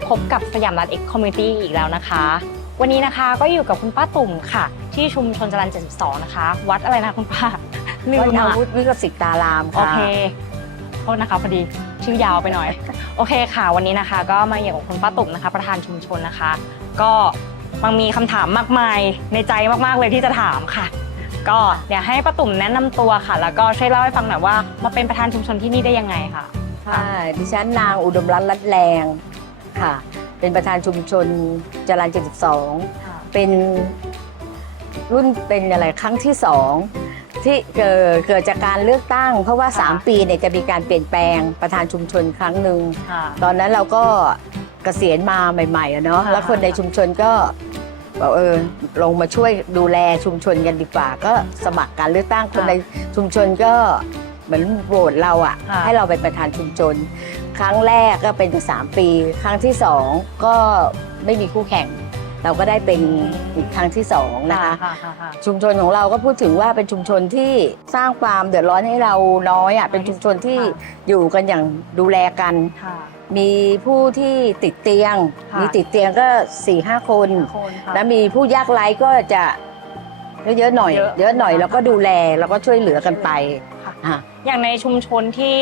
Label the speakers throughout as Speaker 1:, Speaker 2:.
Speaker 1: ค่ะวันนี้พบกับสยามรัฐเอ็กคอมมูนิตี้อีกแล้วนะคะ วันนี้นะคะก็อยู่กับคุณป้าตุ่มค่ะ ที่ชุมชนจรัญ72 นะคะ วัดอะไรนะคุณป้าลื
Speaker 2: วัด
Speaker 1: ม
Speaker 2: อา
Speaker 1: อะ
Speaker 2: วุธวิกสิตาราม
Speaker 1: โอ
Speaker 2: ค่ะ
Speaker 1: เคโทษนะคะพอดีชื่อยาวไปหน่อย โอเคค่ะ วันนี้นะคะ ก็มาอยู่กับคุณป้าตุ่มนะคะ ประธานชุมชนนะคะ ก็มันมีคำถามมากมายในใจมากๆเลยที่จะถามค่ะ ก็เดี๋ยวให้ป้าตุ่มแนะนำตัวค่ะ แล้วก็ช่วยเล่าให้ฟังหน่อยว่ามาเป็นประธานชุมชนที่นี่ได้ยังไงค่ะ
Speaker 2: ค่ะดิฉันนางอุดมรัตน์รัตน์แรง ค่ะ เป็นประธานชุมชนจรัญ72 เป็นรุ่นเป็นอะไรครั้งที่สองที่เกิดเกิดจากการเลือกตั้ง เพราะว่า
Speaker 1: ค่ะ
Speaker 2: 3 ปีเนี่ยจะมีการเปลี่ยนแปลงประธานชุมชนครั้งหนึ่ง
Speaker 1: ค่ะ
Speaker 2: ตอนนั้นเราก็เกษียณมาใหม่ๆอะเนาะ
Speaker 1: ค่ะ
Speaker 2: แล้วคนในชุมชนก็บอกเออลงมาช่วยดูแลชุมชนกันดีกว่า ก็สมัครการเลือกตั้งคนในชุมชนก็เหมือนโหวตเราอะ
Speaker 1: ค่ะ
Speaker 2: ให้เราเป็นประธานชุมชน ครั้งแรกก็เป็นสามปี ครั้งที่สองก็ไม่มีคู่แข่ง เราก็ได้เป็นอีกครั้งที่สองนะคะ
Speaker 1: ค่ะค่ะค่ะ
Speaker 2: ชุมชนของเราก็พูดถึงว่าเป็นชุมชนที่สร้างความเดือดร้อนให้เราน้อยอะเป็นชุมชนที่
Speaker 1: ค่ะ
Speaker 2: อยู่กันอย่างดูแลกัน
Speaker 1: ค่ะ
Speaker 2: มีผู้ที่ติดเตียง
Speaker 1: ค่ะ
Speaker 2: มีติดเตียงก็4ี่ห้าคน
Speaker 1: คนค่ะ
Speaker 2: แล้วมีผู้ยากไร้ก็จะเยอะๆหน่อย
Speaker 1: เยอะ
Speaker 2: เยอะหน่อยแล้วก็ดูแลแล้วก็ช่วยเหลือกันไป
Speaker 1: ค่ะ
Speaker 2: อะ
Speaker 1: อย่างในชุมชนที่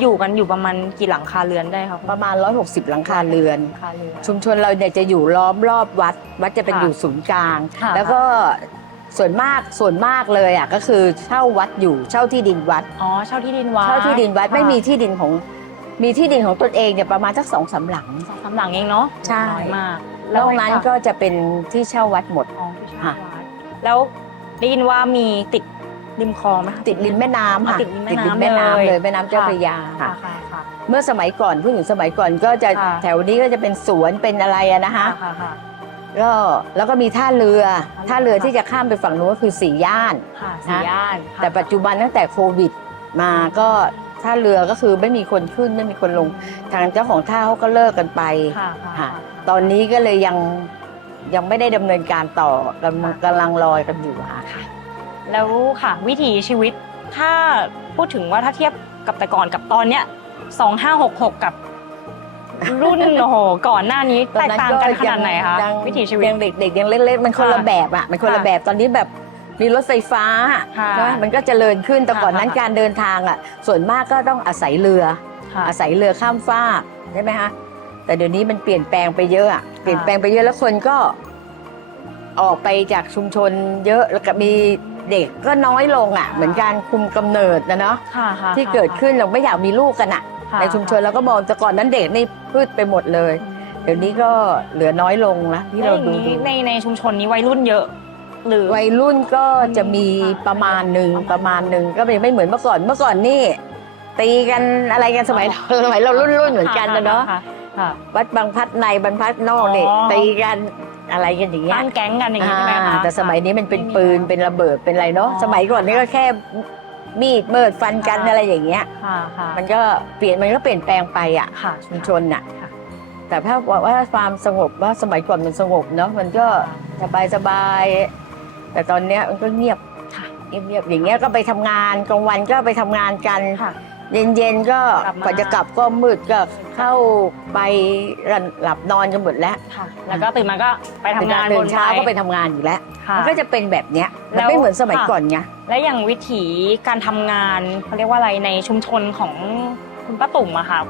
Speaker 1: อยู่กันอยู่ประมาณกี่หลังคาเรือนได้ครับ
Speaker 2: ประมาณ 160 หลังคาเรือน
Speaker 1: หลังคาเรือน
Speaker 2: ชุมชนเราเนี่ยจะอยู่ล้อมรอบวัด วัดจะเป็น
Speaker 1: ค่ะ
Speaker 2: อยู่ศูนย์กลาง
Speaker 1: ค่ะ
Speaker 2: แล้วก็ส่วนมากส่วนมากเลยอะก็คือเช่าวัดอยู่เช่าที่ดินวัด
Speaker 1: อ๋อเช่าที่ดินวัด
Speaker 2: เช่าที่ดินวัด
Speaker 1: ค่ะ
Speaker 2: ไม่มีที่ดินของมีที่ดินของตนเองเนี่ยประมาณสักสองสามหลัง
Speaker 1: สองสามหลังเองเนาะ
Speaker 2: ใช่
Speaker 1: น้อยมาก
Speaker 2: นอกนั้นก็จะเป็นที่เช่าวัดหมด
Speaker 1: อ๋อที่เช่าวัดแล้วได้ยินว่ามีติด ริมคลองไหมคะ
Speaker 2: ติดริมแม่น้ำค่ะ
Speaker 1: ติดริมแม่น้ำ
Speaker 2: ริมแม่น้ำ
Speaker 1: เลย
Speaker 2: เลยแม่น้ำเจ้า
Speaker 1: ค่ะ
Speaker 2: พระยา
Speaker 1: ค่ะ
Speaker 2: ค่ะ
Speaker 1: ค่ะค่ะ
Speaker 2: เมื่อสมัยก่อนผู้หญิงสมัยก่อนก็จะ
Speaker 1: ค่ะ
Speaker 2: แถวนี้ก็จะเป็นสวนเป็นอะไรอะนะคะ
Speaker 1: ค่ะค่ะ
Speaker 2: ก็แล้วก็มีท่าเรือ
Speaker 1: ท่า
Speaker 2: ท่า
Speaker 1: เรื
Speaker 2: เรืออที่จะข้ามไปฝั่งนู้นก็คือสี่ย่าน
Speaker 1: ค่ะสี่ย่านค่ะ
Speaker 2: แต่ปัจจุบันตั้งแต่โควิด มาก็ท่าเรือก็คือไม่มีคนขึ้นไม่มีคนลง ทางเจ้าของท่าเขาก็เลิกกันไป
Speaker 1: ค่ะค่ะ
Speaker 2: ค่ะ ตอนนี้ก็เลยยังยังไม่ได้ดำเนินการต่อกำลังกำลังลอยกันอยู่ค่ะ
Speaker 1: แล้วค่ะวิถีชีวิตถ้าพูดถึงว่าถ้าเทียบกับแต่ก่อนกับตอนเนี้ยสองห้าหกหกกับรุ่นโอ้โหก่อนหน้านี้แตกต่างกันขนาดไหนคะ
Speaker 2: ยัง
Speaker 1: วิถีชีวิต
Speaker 2: ยังเด็กๆยังเล็กๆมันคนละ
Speaker 1: ค่ะ
Speaker 2: แบบอะมันคนละ
Speaker 1: ค่ะ
Speaker 2: แบบตอนนี้แบบมีรถไฟฟ้า
Speaker 1: ค่ะ
Speaker 2: ใช่ไหมมันก็เจริญขึ้นแต่ก่อนนั้น
Speaker 1: ค่ะ
Speaker 2: การเดินทางอะส่วนมากก็ต้องอาศัยเรือ
Speaker 1: ค่ะ
Speaker 2: อาศัยเรือข้ามฟากใช่ไหมคะแต่เดี๋ยวนี้มันเปลี่ยนแปลงไปเยอะอะเปลี่ยนแปลงไปเยอะแล้วคนก็ออกไปจากชุมชนเยอะแล้วก็มี เด็กก็น้อยลงอะ เหมือนการคุมกำเนิดนะเนาะ
Speaker 1: ค่ะค่ะ
Speaker 2: ที่เกิดขึ้นเราไม่อยากมีลูกกันอะ
Speaker 1: ค่ะ
Speaker 2: ในชุมชนเราก็มองแต่ก่อนนั้นเด็กนี่พืชไปหมดเลย เดี๋ยวนี้ก็เหลือน้อยลงนะที่เราดู
Speaker 1: แล้วอย่ง
Speaker 2: ดู
Speaker 1: นี้ในในชุมชนนี้วัยรุ่นเยอะหรือ
Speaker 2: วัยรุ่นก็จะมีประมาณหนึ่งประมาณหนึ่งก็ไม่เหมือนเมื่อก่อนเมื่อก่อนนี่ตีกันอะไรกันสมัยเราสมัยเรารุ่นรุ่นๆเหมือนกันนะเนาะ
Speaker 1: ค่ค่ะ
Speaker 2: วัดบางพลัดในบางพลัดนอกเนี่ย
Speaker 1: อ๋อ
Speaker 2: ตีกันอะไรกันอย่างเงี้ย
Speaker 1: ตั้งแก๊งกันอย่างนี้ใช่ไหมคะ
Speaker 2: อ่าแต่สมัยนี้มันเป็นปืนเป็นระเบิดเป็นอะไรเนาะ
Speaker 1: อ๋อ
Speaker 2: สมัยก่อนนี่ก็แค่มีดเมิดฟันกัน
Speaker 1: ค่ะ
Speaker 2: อะไรอย่างเงี้ย
Speaker 1: ค่ะค่ะ
Speaker 2: มันก็เปลี่ยนมันก็เปลี่ยนแปลงไปอะ
Speaker 1: ค่ะ
Speaker 2: ชุมชนอะ
Speaker 1: ค่ะ
Speaker 2: แต่ถ้าบอกว่าความสงบว่าสมัยก่อนมันสงบเนาะ มันก็สบายสบายๆแต่ตอนเนี้ยมันก็เงียบ
Speaker 1: ค่ะ
Speaker 2: เงียบๆอย่างเงี้ยก็ไปทำงานกลางวันก็ไปทำงานกัน
Speaker 1: ค่ะ
Speaker 2: เย็นๆก็
Speaker 1: กลับมา
Speaker 2: กว่าจะกลับก็มืดก็เข้าไปหลับนอนกันหมดแล้ว
Speaker 1: ค่ะ แล้วก็ตื่นมาก็ไปทำงาน
Speaker 2: ตื่
Speaker 1: บ
Speaker 2: น
Speaker 1: น
Speaker 2: เช้าก็ไป
Speaker 1: ท
Speaker 2: ทำงานอยู่แล้ว
Speaker 1: ค่ะ
Speaker 2: มันก็จะเป็นแบบเนี้ย
Speaker 1: แล้
Speaker 2: มัน
Speaker 1: ว
Speaker 2: ไม่เหมือนสมัย
Speaker 1: ค่ะ
Speaker 2: ก่อนไง
Speaker 1: และอย่างวิถีการทำงานเขาเรียกว่าอะไรในชุมชนของคุณป้าตุ่มอะค่ะ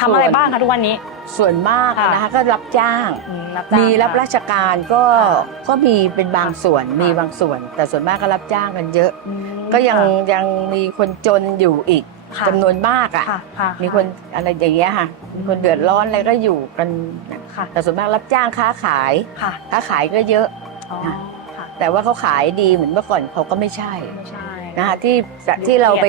Speaker 1: ทำอะไรบ้างคะทุกวันนี้
Speaker 2: ส่วนมาก
Speaker 1: ค่ะ
Speaker 2: นะคะก็รับจ้าง
Speaker 1: อืมรับจ้าง
Speaker 2: มีรับราชการก็
Speaker 1: ค่ะ
Speaker 2: ก็มีเป็นบางส่วน
Speaker 1: ค่ะ
Speaker 2: มีบางส่วน แต่ส่วนมากก็รับจ้างกันเยอะ
Speaker 1: อืม
Speaker 2: ก็ยังยังมีคนจนอยู่อีก
Speaker 1: ค่ะ
Speaker 2: จำนวนมากอะ
Speaker 1: ค่ะค่ะ
Speaker 2: มีคนอะไรอย่างเงี้ยค่ะมีคนเดือดร้อนอะไรก็อยู่กัน
Speaker 1: ค่ะ
Speaker 2: แต่ส่วนมากรับจ้างค้าขาย
Speaker 1: ค่ะ
Speaker 2: ค้าขายก็เยอะ
Speaker 1: อ๋อ
Speaker 2: ค่ะ
Speaker 1: ค่ะ
Speaker 2: แต่ว่าเขาขายดีเหมือนเมื่อก่อนเขาก็ไม่ใช่
Speaker 1: ไม่ใช่
Speaker 2: นะคะที่ที่เราไป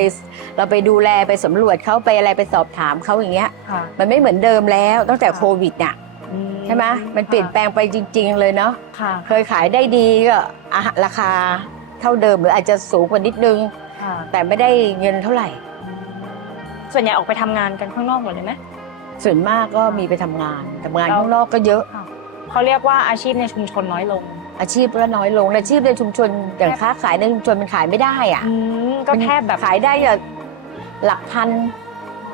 Speaker 2: เราไปดูแลไปสำรวจเขาไปอะไรไปสอบถามเขาอย่างเงี้ย
Speaker 1: ค่ะ
Speaker 2: มันไม่เหมือนเดิมแล้วตั้งแต่โควิดน่ะ
Speaker 1: อื
Speaker 2: ใช่ไหมมันเปลี่ยนแปลงไปจริง ๆ เลยเนาะ
Speaker 1: ค่ะ
Speaker 2: เคยขายได้ดีก็อะราคาเท่าเดิมหรืออาจจะสูงกว่านิดนึง
Speaker 1: ค่ะ
Speaker 2: แต่ไม่ได้เงินเท่าไหร่
Speaker 1: ส่วนใหญ่ออกไปทำงานกันข้างนอกหมดเลยไหม
Speaker 2: ส่วนมากก็มีไปทำงานทำงานข้างนอกก็เยอะ
Speaker 1: เขาเรียกว่าอาชีพในชุมชนน้อยลง
Speaker 2: อาชีพก็น้อยลงอาชีพในชุมชนอย่างค้าขายในชุมชนมันขายไม่ได้อะ
Speaker 1: อืมก็แค่แบบ
Speaker 2: ขายได้อะหลักพัน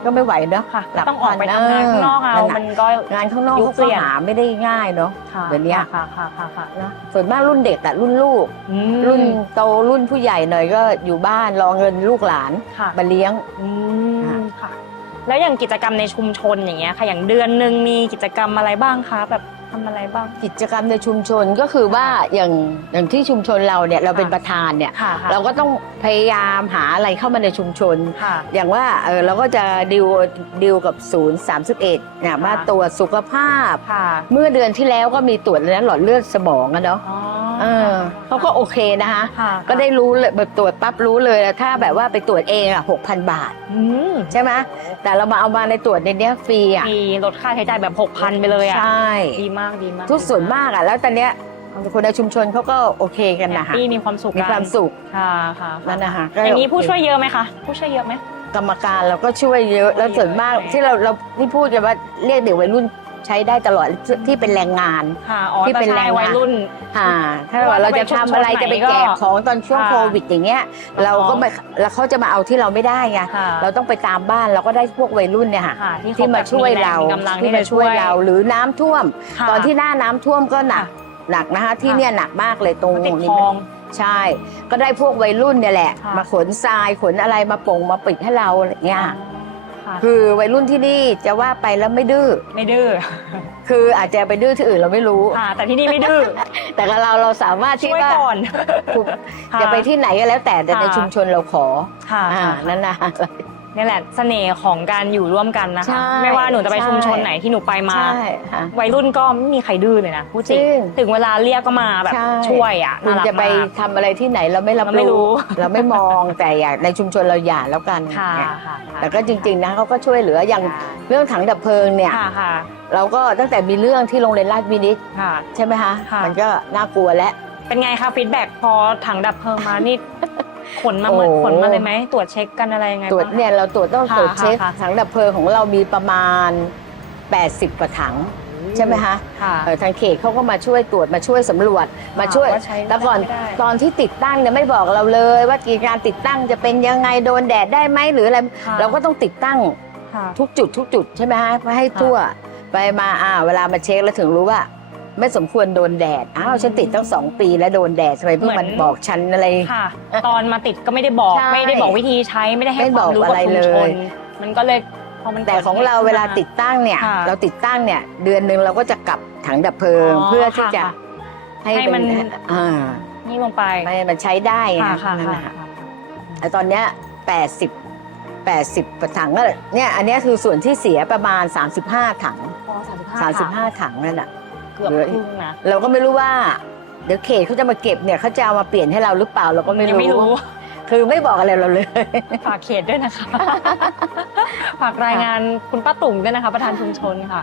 Speaker 2: ก็ไม่ไหวเนาะ
Speaker 1: ค่ะ
Speaker 2: หลัก
Speaker 1: ต้องออกไป
Speaker 2: พัน
Speaker 1: ทำงานข้างนอกเอา
Speaker 2: เออ
Speaker 1: มันก็
Speaker 2: งานข้างนอก
Speaker 1: ยุค
Speaker 2: เขา
Speaker 1: เปลี่
Speaker 2: ก็
Speaker 1: ยน
Speaker 2: หาไม่ได้ง่ายเนาะ
Speaker 1: ค่ะ
Speaker 2: เดี๋ยวนี้
Speaker 1: ค่ะค่ะค่ะค่ะ
Speaker 2: นะส่วนมากรุ่นเด็กอะรุ่นลูก
Speaker 1: อืม
Speaker 2: รุ่นโตรุ่นผู้ใหญ่หน่อยก็อยู่บ้านรอเงินลูกหลาน
Speaker 1: ค่ะ
Speaker 2: มาเลี้ยง
Speaker 1: อืม ค่ะ แล้วอย่างกิจกรรมในชุมชนอย่างเงี้ยค่ะ อย่างเดือนหนึ่งมีกิจกรรมอะไรบ้างคะแบบทำอะไรบ้าง
Speaker 2: กิจกรรมในชุมชนก็คือว่าอย่างอย่างที่ชุมชนเราเนี่ยเราเป็น
Speaker 1: ค่ะ
Speaker 2: ประธานเนี่ย
Speaker 1: ค่ะค่ะ
Speaker 2: เราก็ต้องพยายามหาอะไรเข้ามาในชุมชน
Speaker 1: ค่ะ
Speaker 2: อย่างว่าเออเราก็จะดิวดิวกับศูนย์31เนี่ย
Speaker 1: ค่ะ
Speaker 2: มาตรวจสุขภาพ
Speaker 1: ค่ะ
Speaker 2: เมื่อเดือนที่แล้วก็มีตรวจแล้วหลอดเลือดสมองอะเนาะ
Speaker 1: อ๋อ
Speaker 2: เออเขาก็โอเคนะคะ
Speaker 1: ค่ะ
Speaker 2: ก็ได้รู้เลยแบบตรวจปั๊บรู้เลยแล้วถ้าแบบว่าไปตรวจเองอะหกพันบาท
Speaker 1: อืม
Speaker 2: ใช่ไหมแต่เรามาเอามาในตรวจในเนี้ยฟรีอะ
Speaker 1: มีลดค่าใช้จ่ายแบบหกพันไปเลยอะ
Speaker 2: ใช่
Speaker 1: ดีมากดีมาก
Speaker 2: ทุกส่วนมากอะ แล้วตอนเนี้ยคนในชุมชนเขาก็โอเคกัน
Speaker 1: แฮ
Speaker 2: นะ
Speaker 1: ป
Speaker 2: คะ
Speaker 1: ปี้มีความสุข
Speaker 2: มี
Speaker 1: กัน
Speaker 2: ความสุข
Speaker 1: ค่ะค่ะ
Speaker 2: นั่นนะคะก็
Speaker 1: อย่างนี้ผู้ช่วยเยอะไหมคะ ผู้ช่วยเยอะไหม
Speaker 2: กรรมการเราก็ช่วยเยอะแล้วส่วนมาก
Speaker 1: เยอะ
Speaker 2: ที่เราเราที่พูดกันว่าเรียกเด็กวัยรุ่น ใช้ได้ตลอดที่เป็นแรงงาน
Speaker 1: ค่ะอ๋อ
Speaker 2: ที่เป็น
Speaker 1: แต่ใช่
Speaker 2: แรงงาน
Speaker 1: วัยรุ่น
Speaker 2: ค่ะถ้าว่าเราจะทำอะไรจะไปแจกของตอนช่วง
Speaker 1: ค่ะ
Speaker 2: โควิดอย่างเงี้ย เราก็ไปแล้วเขาจะมาเอาที่เราไม่ได้ไง
Speaker 1: ค่ะ
Speaker 2: เราต้องไปตามบ้านเราก็ได้พวกวัยรุ่นเนี่ยค่ะ
Speaker 1: ค่ะที่เข
Speaker 2: ที่มาช่วยเรา
Speaker 1: แบบมีแงมีกำลัง
Speaker 2: ที่มาช่วยเราหรือน้ำท่วม
Speaker 1: ค่ะ
Speaker 2: ตอนที่หน้าน้ำท่วมก็หนัก
Speaker 1: ค่ะ
Speaker 2: หนักนะคะ ที่เนี่ยหนักมากเลยตรง
Speaker 1: ติด
Speaker 2: นี้
Speaker 1: คลอง
Speaker 2: ใช่ ก็ได้พวกวัยรุ่นเนี่ยแหละ
Speaker 1: ค่ะ
Speaker 2: มาขนทรายขนอะไรมาปงมาปิดให้เราอะไรเงี้ย
Speaker 1: ค่ะ
Speaker 2: คือวัยรุ่นที่นี่จะว่าไปแล้วไม่ดื้อ
Speaker 1: ไม่ดื้อ
Speaker 2: คืออาจจะไปดื้อที่อื่นเราไม่รู้
Speaker 1: ค่ะแต่ที่นี่ไม่ดื้อ
Speaker 2: แต่กับเราเราสามารถที่
Speaker 1: ช่วย
Speaker 2: ว่า
Speaker 1: ก่อนค่ะ
Speaker 2: จะไปที่ไหนก็แล้วแต่แต่ใน
Speaker 1: ค่ะ
Speaker 2: ชุมชนเราขอ
Speaker 1: ค่ะ
Speaker 2: อ่า
Speaker 1: ค่ะ
Speaker 2: นั่นนะ
Speaker 1: นี่แหละเสน่ห์ของการอยู่ร่วมกันนะ
Speaker 2: ใช่
Speaker 1: คะไม่ว่าหนูจะไป
Speaker 2: ใช่
Speaker 1: ชุมชนไหนที่หนูไปมา
Speaker 2: ใช่ค่ะ
Speaker 1: วัยรุ่นก็ไม่มีใครดื้อเลยนะพูดจริ
Speaker 2: จริ
Speaker 1: ง
Speaker 2: ง
Speaker 1: ถึงเวลาเรียกก็มาแบบ
Speaker 2: ใช่
Speaker 1: ช่วยอะ
Speaker 2: คุณ
Speaker 1: น่ารัก
Speaker 2: จะไป
Speaker 1: มาก
Speaker 2: ทำอะไรที่ไหนเราไม่รับ
Speaker 1: เราไม่รู้
Speaker 2: เราไม่มองแต่อยากในชุมชนเราอย่าแล้วกัน
Speaker 1: ค่ะ
Speaker 2: เนี่ย
Speaker 1: ค่ะค่ะ
Speaker 2: แต่ก็จริง ๆนะเขาก็ช่วยเหลืออย่างเรื่องถังดับเพลิงเนี่ย
Speaker 1: ค่ะค่ะ
Speaker 2: เราก็ตั้งแต่มีเรื่องที่โรงเรียนราชวินิต
Speaker 1: ค่ะ
Speaker 2: ใช่ไหมคะ
Speaker 1: ค่ะ
Speaker 2: มันก็น่ากลัวแล้ว
Speaker 1: เป็นไงคะฟีดแบ็กพอถังดับเพลิงมานี่ ขนมาหมด
Speaker 2: โอ้
Speaker 1: ขนมาเลยไหมตรวจเช็คกันอะไรยังไง
Speaker 2: ตรวจ
Speaker 1: บ้างคะ
Speaker 2: เนี่ยเราตรวจต้อง
Speaker 1: ค่ะ
Speaker 2: ตรวจเช็ค
Speaker 1: ค่ะ
Speaker 2: ถังดับเพลิงของเรามีประมาณ 80กว่าถังใช่ไหมคะ
Speaker 1: ค่ะ
Speaker 2: เอ่อทางเขตเขาก็มาช่วยตรวจมาช่วยสำรวจมาช่วย
Speaker 1: ว่าใช้
Speaker 2: แต่ก่อน
Speaker 1: ไม่ได้
Speaker 2: ตอนที่ติดตั้งเนี่ยไม่บอกเราเลย ว่ากี่การติดตั้งจะเป็นยังไงโดนแดดได้ไหมหรืออะไร
Speaker 1: ค่ะ
Speaker 2: เราก็ต้องติดตั้ง
Speaker 1: ค่ะ
Speaker 2: ทุกจุดทุกจุดใช่ไหมฮะให้
Speaker 1: ค่ะ
Speaker 2: ทั่ว ไปมาอ่าเวลามาเช็คแล้วถึงรู้ว่า ไม่สมควรโดนแดด อ้าวฉันติดตั้งสองปีแล้วโดนแดดทำไมเพิ่งมันบอกฉันอะไร
Speaker 1: ค่ะ ตอนมาติดก็ไม่ได้บอก
Speaker 2: ใช่
Speaker 1: ไม่ได้บอกวิธีใช้ไม่ได้ให้
Speaker 2: ไม่
Speaker 1: ค
Speaker 2: บ
Speaker 1: วา
Speaker 2: อ
Speaker 1: ม
Speaker 2: ก
Speaker 1: รู้
Speaker 2: อะ
Speaker 1: กับ
Speaker 2: ไร
Speaker 1: ชุม
Speaker 2: เลย
Speaker 1: ชนมันก็เลยพอมัน
Speaker 2: แต่ของเราเวลาติดตั้งเนี่ย
Speaker 1: ค่ะ
Speaker 2: เราติดตั้งเนี่ย เดือนหนึ่งเราก็จะกลับถังดับเพลิง
Speaker 1: อ๋อ
Speaker 2: เพื่อที่จะ
Speaker 1: ค่ะ
Speaker 2: ให้
Speaker 1: ให้มัน
Speaker 2: อ่า
Speaker 1: นี่ลงไป
Speaker 2: ไม่ให้มันใช้ได้ไง
Speaker 1: ค่ะค่ะ
Speaker 2: นั่น
Speaker 1: ค่ะ
Speaker 2: นะคะแต่ตอนเนี้ย80 80กว่าถังก็เนี่ย อันเนี้ยคือส่วนที่เสียประมาณ 35 ถัง
Speaker 1: อ๋อ35
Speaker 2: 35 ถังนั่นแหละ
Speaker 1: เกือบครึ่งนะ
Speaker 2: เราก็ไม่รู้ว่า เดี๋ยวเขตเขาจะมาเก็บเนี่ยเขาจะเอามาเปลี่ยนให้เราหรือเปล่าเราก็ไม่
Speaker 1: ยังไม่รู้
Speaker 2: คือไม่บอกอะไรเราเลย
Speaker 1: ฝากเขตด้วยนะคะ ฝากรายงานคุณป้าตุ่มด้วยนะคะ ประธานชุมชนค่ะ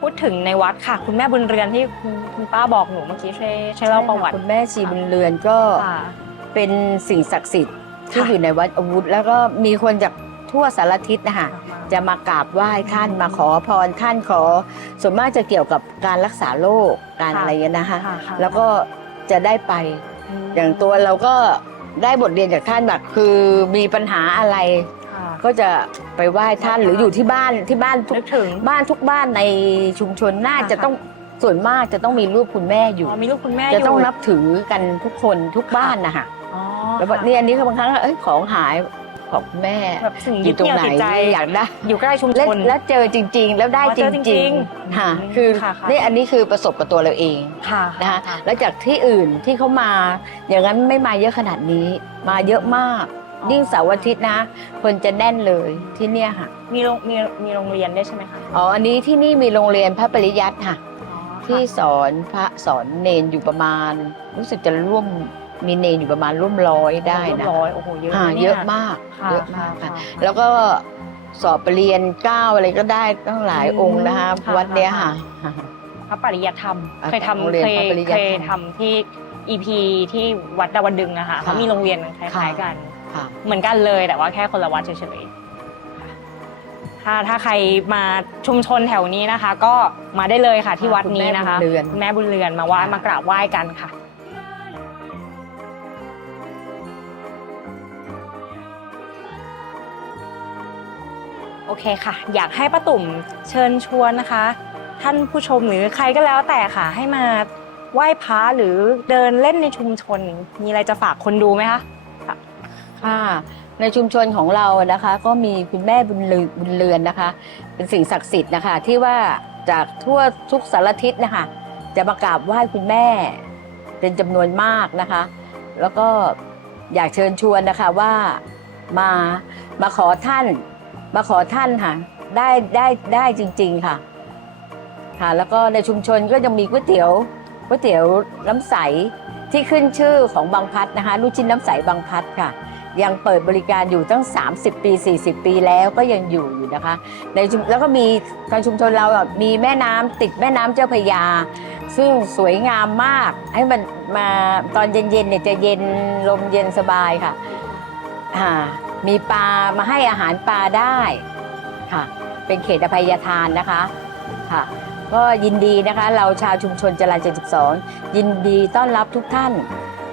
Speaker 1: พูดถึงในวัดค่ะ คุณแม่บุญเรือนที่คุณคุณป้าบอกหนูเมื่อกี้ช่วยช่วยเล่าประวัติ
Speaker 2: คุณแม่ชีบุญเรือนก็
Speaker 1: ค่ะ
Speaker 2: เป็นสิ่งศักดิ์สิทธิ์ ที่
Speaker 1: ค่ะ
Speaker 2: อยู่ในวัดอาวุธ แล้วก็มีคนจากทั่วสารทิศนะคะจะมากราบไหว้ท่านมาขอพรท่านขอ ส่วนมากจะเกี่ยวกับการรักษาโรคการ
Speaker 1: ค่ะ
Speaker 2: อะไรอย่างเงี้ยนะคะ
Speaker 1: ค่ะค่ะ
Speaker 2: แล้วก็จะได้ไป
Speaker 1: ม
Speaker 2: อย่างตัวเราก็ได้บทเรียนจากท่านแบบคือมีปัญหาอะไร
Speaker 1: ค่ะ
Speaker 2: ก็จะไปไหว้ท่านหรืออยู่ที่บ้านที่บ้านทุ
Speaker 1: นึ
Speaker 2: ก
Speaker 1: กถึง
Speaker 2: บ้านทุกบ้านในชุมชนน่า
Speaker 1: ค่ะ
Speaker 2: จะต้องส่วนมากจะต้องมีรูปคุณแม่อยู่
Speaker 1: อ๋อมีลูกคุณแม่
Speaker 2: จะต้อง
Speaker 1: ยู่
Speaker 2: นับถือกันทุกคนทุกบ้านนะคะ
Speaker 1: อ๋อ
Speaker 2: แล้วแบบ
Speaker 1: ค่ะ
Speaker 2: นี่อันนี้ก็บางครั้งก็เอ้ยของหายของแม่
Speaker 1: แบบสิ่ง
Speaker 2: อ
Speaker 1: ยึ
Speaker 2: ยู่
Speaker 1: ด
Speaker 2: ตรง
Speaker 1: เหนี่ยว
Speaker 2: ไหน
Speaker 1: จิตใจ
Speaker 2: อยากได้
Speaker 1: อยู่ใกล้ชุมช
Speaker 2: แล้ว
Speaker 1: น
Speaker 2: แล้วเจอจริง ๆ แล้วได้
Speaker 1: อ๋อ
Speaker 2: จ
Speaker 1: เจอจริ
Speaker 2: ริง
Speaker 1: ง
Speaker 2: ๆค่ะ
Speaker 1: อืม
Speaker 2: คือ
Speaker 1: ค่ะค่ะ
Speaker 2: นี่อันนี้คือประสบกับตัวเราเอง
Speaker 1: ค่ะ
Speaker 2: นะคะ
Speaker 1: ค่ะ
Speaker 2: แล้วจากที่อื่นที่เขามาอย่างนั้นไม่มาเยอะขนาดนี้ มาเยอะมาก
Speaker 1: อ๋อ
Speaker 2: ยิ่งเสาร์อาทิตย์นะ คนจะแน่นเลยที่เนี่ยค่ะ
Speaker 1: มีโรงมีมีโรงเรียนด้วยใช่ไหมคะ
Speaker 2: อ๋ออันนี้ที่นี่มีโรงเรียนพระปริยัติค่ะ
Speaker 1: อ๋อ
Speaker 2: ที่สอนพระสอนเนนอยู่ประมาณ รู้สึกจะร่วม มีเนนอยู่ประมาณร่วมร้อยได้นะ
Speaker 1: ร้อยโอ้โหเยอะ
Speaker 2: อ่า
Speaker 1: นะนี่
Speaker 2: เยอะมาก
Speaker 1: ค่ะ
Speaker 2: เยอะมากค่ะ
Speaker 1: ค่ะ
Speaker 2: แล้วก็สอบไปเรียนเก้าอะไรก็ได้ตั้งหลาย
Speaker 1: อืม
Speaker 2: องค์นะคะ
Speaker 1: ค่ะ
Speaker 2: วัดเนี้ยค่ะ
Speaker 1: พระปริยัติธรรม
Speaker 2: อ่า
Speaker 1: เคย
Speaker 2: โร
Speaker 1: ทำ
Speaker 2: งเรียน
Speaker 1: เคย
Speaker 2: พระปริยั
Speaker 1: เค
Speaker 2: ติ
Speaker 1: ย
Speaker 2: ธรรม
Speaker 1: ทำที่ EP ที่วัดดาวดึงส์นะคะ
Speaker 2: ค่ะ
Speaker 1: เขามีโรงเรียนคล้าย
Speaker 2: ค่ะ
Speaker 1: ๆกัน
Speaker 2: ค่ะ
Speaker 1: เหมือนกันเลยแต่ว่าแค่คนละวัดเฉยๆค่ะถ้าถ้าใครมาชุมชนแถวนี้นะคะ ก็มาได้เลยค่ะที่วัดนี้นะคะ
Speaker 2: ณแม่บุญเรือน
Speaker 1: คุณแม่บุญเรือนมาไหว้
Speaker 2: ค่ะ
Speaker 1: มากราบไหว้กันค่ะ โอเคค่ะ อยากให้ป้าตุ่มเชิญชวนนะคะ ท่านผู้ชมหรือใครก็แล้วแต่ค่ะ ให้มาไหว้พระหรือเดินเล่นในชุมชน มีอะไรจะฝากคนดูไหมคะ
Speaker 2: ค่ะในชุมชนของเรานะคะ ก็มีคุณแม่บุญเรือนบุญเรือนนะคะ เป็นสิ่งศักดิ์สิทธิ์นะคะ ที่ว่าจากทั่วทุกสารทิศนะคะ จะมากราบไหว้คุณแม่ เป็นจำนวนมากนะคะ แล้วก็อยากเชิญชวนนะคะว่ามามาขอท่าน มาขอท่านค่ะ ได้ได้ได้จริง ๆค่ะ ค่ะ แล้วก็ในชุมชนก็ยังมีก๋วยเตี๋ยวก๋วยเตี๋ยวน้ำใสที่ขึ้นชื่อของบางพัดนะคะลูกชิ้นน้ำใสบางพัดค่ะ ยังเปิดบริการอยู่ตั้ง 30 ปี 40 ปีแล้วก็ยังอยู่อยู่นะคะ ในชุมแล้วก็มีทางชุมชนเรามีแม่น้ำติดแม่น้ำเจ้าพยา ซึ่งสวยงามมาก ให้มันมาตอนเย็นๆเนี่ยจะเย็นลมเย็นสบายค่ะอ่า มีปลามาให้อาหารปลาได้ค่ะ เป็นเขตอภัยทานนะคะค่ะ ก็ยินดีนะคะ เราชาวชุมชนจรัญ72 ยินดีต้อนรับทุกท่าน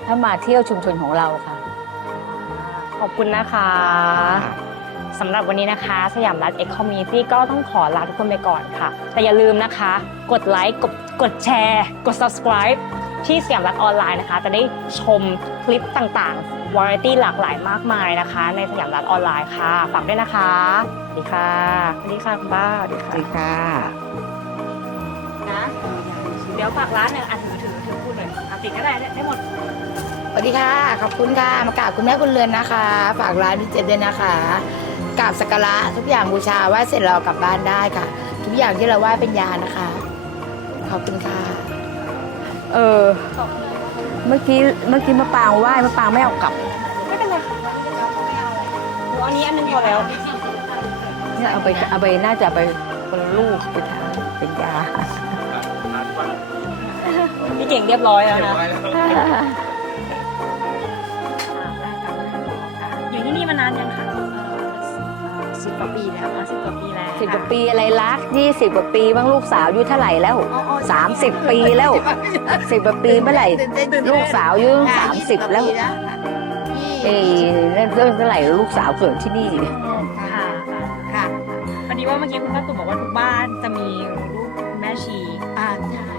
Speaker 2: ถ้ามาเที่ยวชุมชนของเราค่ะ
Speaker 1: ขอบคุณนะคะสำหรับวันนี้นะคะ สยามรัฐเอ็กคอมมิตี้ก็ต้องขอลาทุกคนไปก่อนค่ะ แต่อย่าลืมนะคะ กดไลค์กดกดแชร์ กด subscribe ที่สยามรัฐออนไลน์นะคะ จะได้ชมคลิปต่างๆวาไรตี้หลากหลายมากมายนะคะ ในสยามรัฐออนไลน์ค่ะ ฝากด้วยนะคะสวัสดีค่ะสวัสดีค่ะคุณป้าสวัสดีค่ะ
Speaker 2: ดีค่ะ
Speaker 1: นะเดี๋ยวฝากร้านเนี่ยอะถือถือถือพูดเลยอะติดก็ได้ได้หมด
Speaker 3: สวัสดีค่ะ ขอบคุณค่ะ มากราบคุณแม่คุณเรือนนะคะ ฝากร้านพี่เจ็ดด้วยนะคะกราบสักการะทุกอย่างบูชาไหว้เสร็จเรากลับบ้านได้ค่ะ ทุกอย่างที่เราไหว้เป็นยานะคะ ขอบคุณค่ะ
Speaker 2: เออ เมื่อกี้เมื่อกี้มะปรางไหว้มะปรางไม่เอากลับ
Speaker 1: ไม่เป็นไรค่ะหนูเอาอันนี้อันหนึงพอแล้ว
Speaker 2: เนี่ยเอาไปเอาไปน่าจะไปคนละลูกไปทานเป็นยา
Speaker 1: พี่เก่งเรียบร้อยแล้วนะ อยู่ที่นี่มานานยังคะ
Speaker 4: สิบ กว่าปีแล้ว
Speaker 1: มาสิบกว่าปีแล้ว
Speaker 2: สิบกว่าปีอะไรรักยี่สิบกว่าปีบ้างลูกสาวอายุเท่าไหร่แล้วสามสิบปีแล้วสิบกว่าปีเมื่อไหร่ลูกสาวอายุสามสิบแล้วเอ้เริ่มเริ่มเท่าไหร่ลูกสาวเกิดที่นี่
Speaker 1: ค่ะ
Speaker 4: ค่ะ
Speaker 1: พอดีว่าเมื่อกี้คุณป้าตุ่มบอกว่าทุกบ้านจะมีรูปแม่ชี
Speaker 4: อ่าใช่